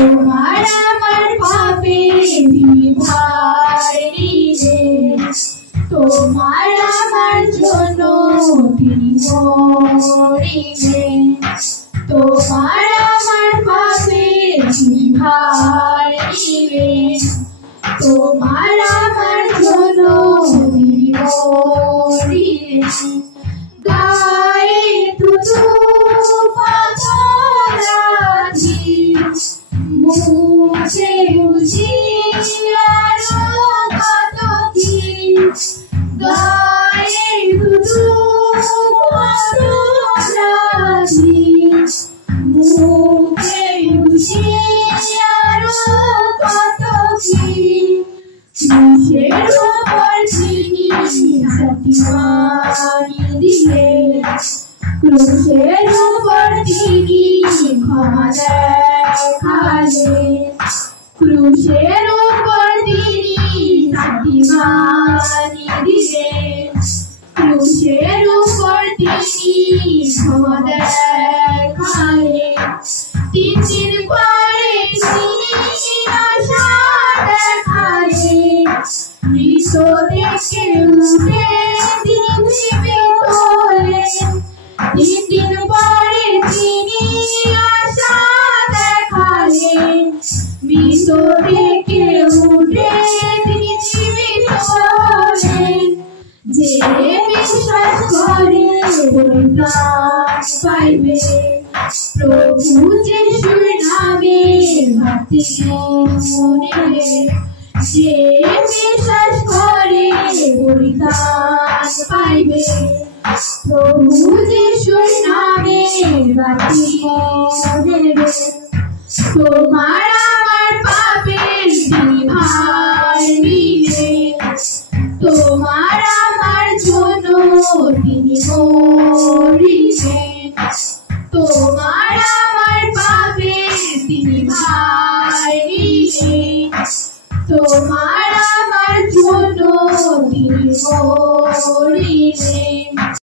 তোমার আমার পাপের ভার নিলে, তোমার আমার জন্য তিনি মরিলেন। তোমার আমার পাপের ভার নিলেন, তোমার আমার জন্য তিনি মরিলেন। গায়ে তুতু পাথরাধি, মুছে উজিয়ারো কতকি। গায়ে তুতু পাথরাধি, মুছে উজিয়ারো কতকি। ক্রুশের উপর তিনি সতীমানি দিলেন, ক্রুশের উপর তিনি ক্ষমা দেখালেন। ক্রুশের উপর তিনি সতীমানি দিলেন, ক্রুশের উপর তিনি ক্ষমা দেখালেন। 3 দিন পরে তিনি আশা দেখালেন, মৃত দেখে উঠে তিনি জীবিত হলেন। 3 দিন পরে তিনি আশা দেখালেন, মৃত দেখে উঠে তিনি জীবিত হলেন। যে বিশ্বাস করে প্রাণ পাইবে, প্রভু যিশুর নামে ভক্তি মনে। যে বিশ্বাস করে পরিত্রাণ পাইবে, প্রভু যিশুর নামে ভক্তি মনে। তোমার